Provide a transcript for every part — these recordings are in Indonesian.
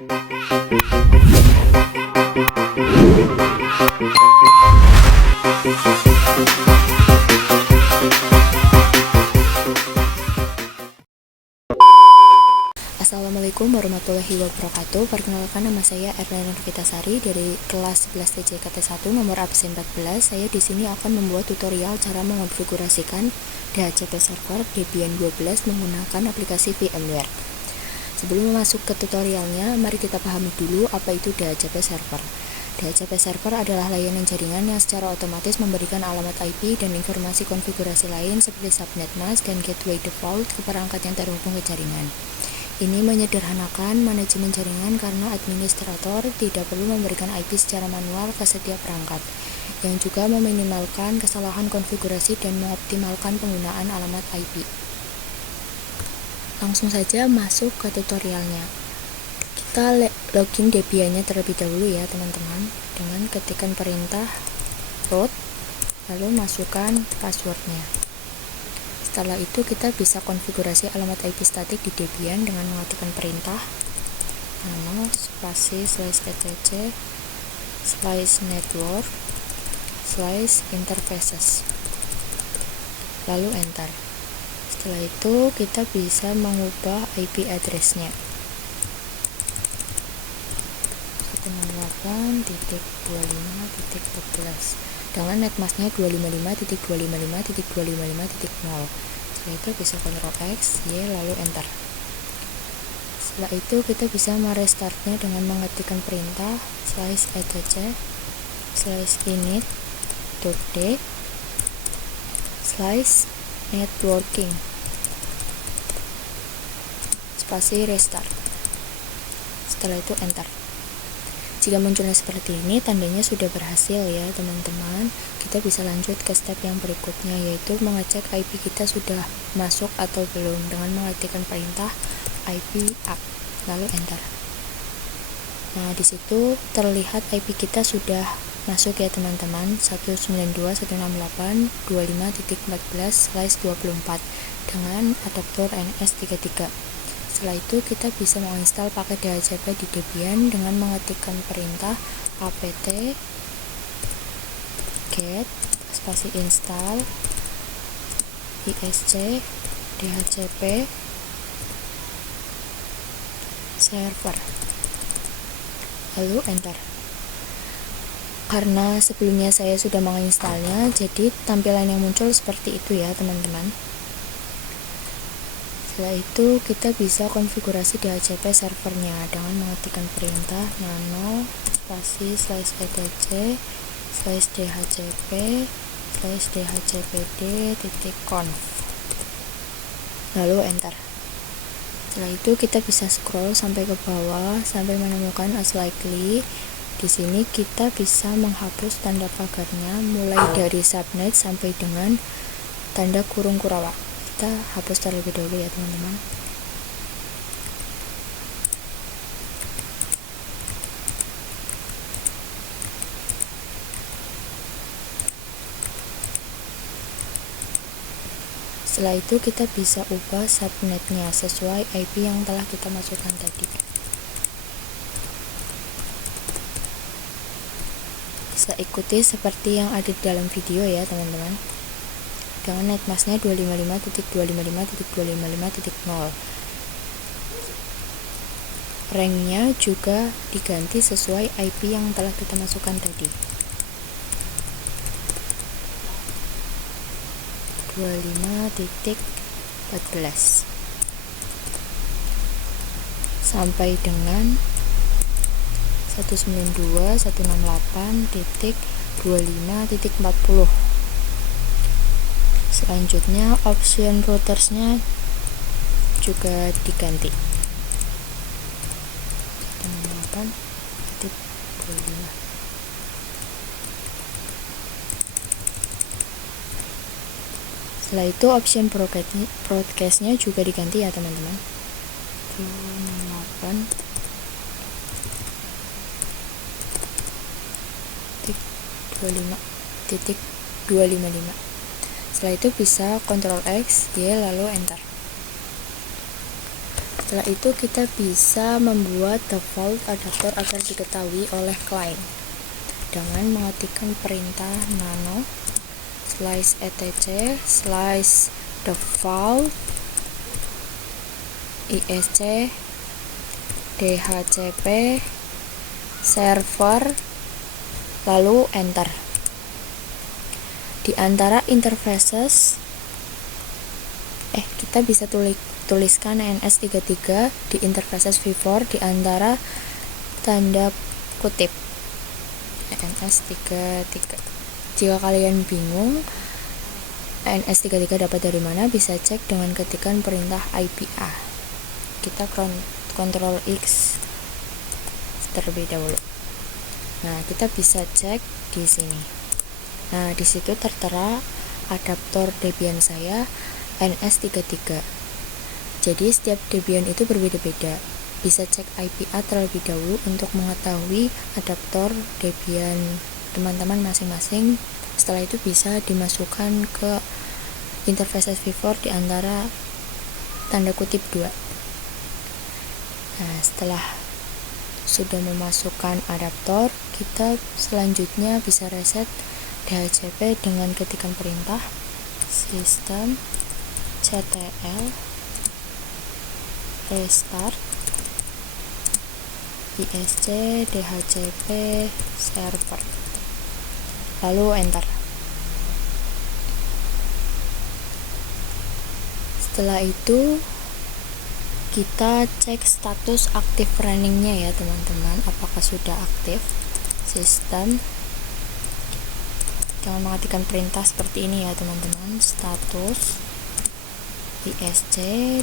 Assalamualaikum warahmatullahi wabarakatuh. Perkenalkan, nama saya Erlina Novitasari dari kelas 11 TJKT1 nomor absen 14. Saya di sini akan membuat tutorial cara mengonfigurasikan DHCP server Debian 12 menggunakan aplikasi VMware. Sebelum masuk ke tutorialnya, mari kita pahami dulu apa itu DHCP server. DHCP server adalah layanan jaringan yang secara otomatis memberikan alamat IP dan informasi konfigurasi lain seperti subnet mask dan gateway default ke perangkat yang terhubung ke jaringan. Ini menyederhanakan manajemen jaringan karena administrator tidak perlu memberikan IP secara manual ke setiap perangkat, yang juga meminimalkan kesalahan konfigurasi dan mengoptimalkan penggunaan alamat IP. Langsung saja masuk ke tutorialnya. Kita login Debian-nya terlebih dahulu ya teman-teman, dengan ketikan perintah root, lalu masukkan passwordnya. Setelah itu kita bisa konfigurasi alamat IP statik di Debian dengan mengetikkan perintah nano spasi /etc /network /interfaces, lalu enter. Setelah itu kita bisa mengubah IP address-nya 168.25.14 dengan netmasknya 255.255.255.0. Setelah itu bisa Ctrl X, Y, lalu enter. Setelah itu kita bisa merestartnya dengan mengetikkan perintah /etc /init.d /networking spasi restart. Setelah itu enter. Jika munculnya seperti ini, tandanya sudah berhasil ya teman-teman. Kita bisa lanjut ke step yang berikutnya, yaitu mengecek IP kita sudah masuk atau belum dengan mengetikkan perintah IP up, lalu enter. Nah, di situ terlihat IP kita sudah masuk ya teman-teman, 192.168.25.14/24 dengan adaptor NS33. Setelah itu kita bisa menginstal paket DHCP di Debian dengan mengetikkan perintah apt get spasi install isc dhcp server, lalu enter. Karena sebelumnya saya sudah menginstalnya, jadi tampilan yang muncul seperti itu ya teman-teman. Setelah itu kita bisa konfigurasi DHCP servernya dengan mengetikkan perintah nano spasi /etc /dhcp /dhcpd.conf, lalu enter. Setelah itu kita bisa scroll sampai ke bawah sampai menemukan as likely. Di sini kita bisa menghapus tanda pagarnya mulai dari subnet sampai dengan tanda kurung kurawak. Kita hapus terlebih dahulu ya teman-teman. Setelah itu kita bisa ubah subnetnya sesuai IP yang telah kita masukkan tadi. Bisa ikuti seperti yang ada di dalam video ya teman-teman, dengan netmasknya 255.255.255.0. Ranknya juga diganti sesuai IP yang telah kita masukkan tadi, 25.14 sampai dengan 192.168.25.40. Selanjutnya option routersnya juga diganti 168.25. Setelah itu option broadcastnya juga diganti ya teman-teman, 25.255. Setelah itu bisa Ctrl X, Y, lalu enter. Setelah itu kita bisa membuat default adaptor agar diketahui oleh klien dengan mengetikkan perintah nano slice etc slice default isc dhcp server lalu enter. Di antara interfaces kita bisa tuliskan NS33 di interfaces V4 di antara tanda kutip NS33. Jika kalian bingung NS33 dapat dari mana, bisa cek dengan ketikan perintah IPA. Kita Ctrl X terlebih dahulu. Nah, kita bisa cek di sini. Nah, di situ tertera adaptor Debian saya NS33. Jadi setiap Debian itu berbeda-beda. Bisa cek IPA terlebih dahulu untuk mengetahui adaptor Debian teman-teman masing-masing. Setelah itu bisa dimasukkan ke interface V4 di antara tanda kutip 2. Nah, setelah sudah memasukkan adaptor, kita selanjutnya bisa reset dhcp dengan ketikan perintah system ctl restart isc dhcp server lalu enter. Setelah itu kita cek status aktif runningnya ya teman-teman, apakah sudah aktif. Sistem, jangan mengetikkan perintah seperti ini ya teman-teman, status isc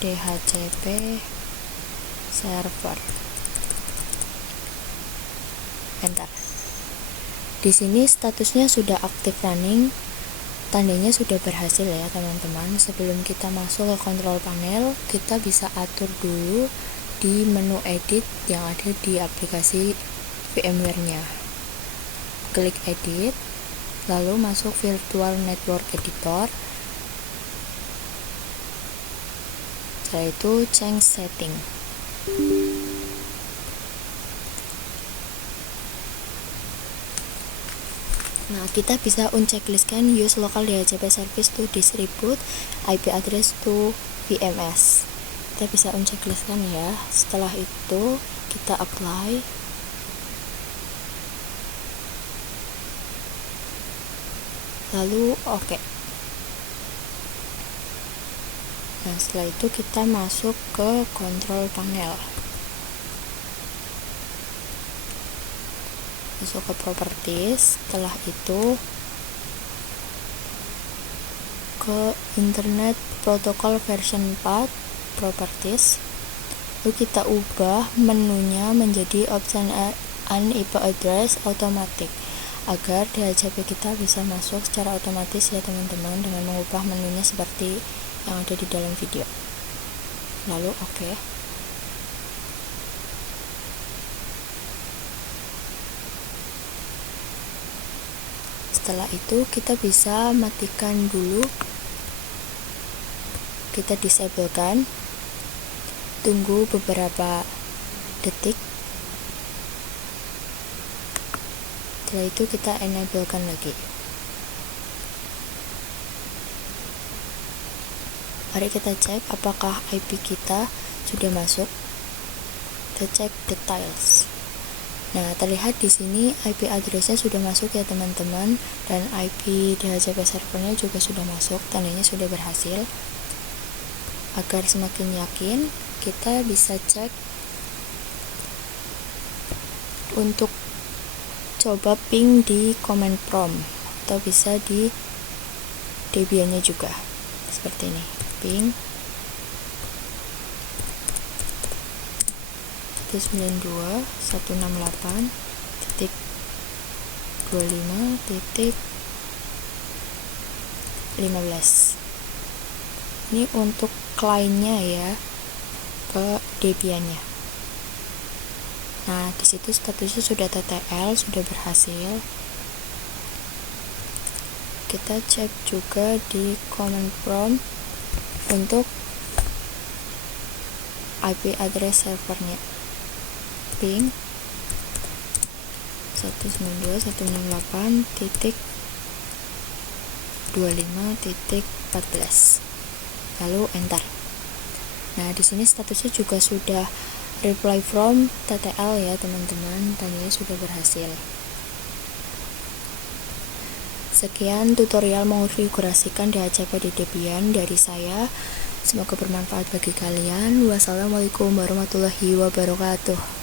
dhcp server enter. Di sini statusnya sudah aktif running, tandanya sudah berhasil ya teman-teman. Sebelum kita masuk ke kontrol panel, kita bisa atur dulu di menu edit yang ada di aplikasi VMware-nya. Klik edit, lalu masuk virtual network editor. Setelah itu change setting. Nah, kita bisa unchecklistkan use local DHCP service to distribute IP address to VMS. Kita bisa unchecklistkan ya. Setelah itu kita apply. Lalu oke. Nah, setelah itu kita masuk ke control panel. Masuk ke properties, setelah itu ke internet protocol version 4 properties, lalu kita ubah menunya menjadi option an IP address automatic agar DHCP kita bisa masuk secara otomatis ya teman-teman, dengan mengubah menunya seperti yang ada di dalam video. Lalu oke. Setelah itu kita bisa matikan dulu, kita disablekan, tunggu beberapa detik. Setelah itu kita enablekan lagi. Mari kita cek apakah IP kita sudah masuk. Kita cek details. Nah, terlihat di sini IP address-nya sudah masuk ya teman-teman, dan IP DHCP servernya juga sudah masuk, tandanya sudah berhasil. Agar semakin yakin, kita bisa cek untuk coba ping di command prompt, atau bisa di Debian-nya juga seperti ini, ping 192.168.25.15. Ini untuk kliennya ya, ke Debian-nya. Nah, di situ statusnya sudah TTL, sudah berhasil. Kita cek juga di command prompt untuk IP address servernya ping 192.168.25.14 lalu enter. Nah, di sini statusnya juga sudah reply from TTL ya teman-teman, tandanya sudah berhasil. Sekian tutorial mengonfigurasikan DHCP di Debian dari saya. Semoga bermanfaat bagi kalian. Wassalamualaikum warahmatullahi wabarakatuh.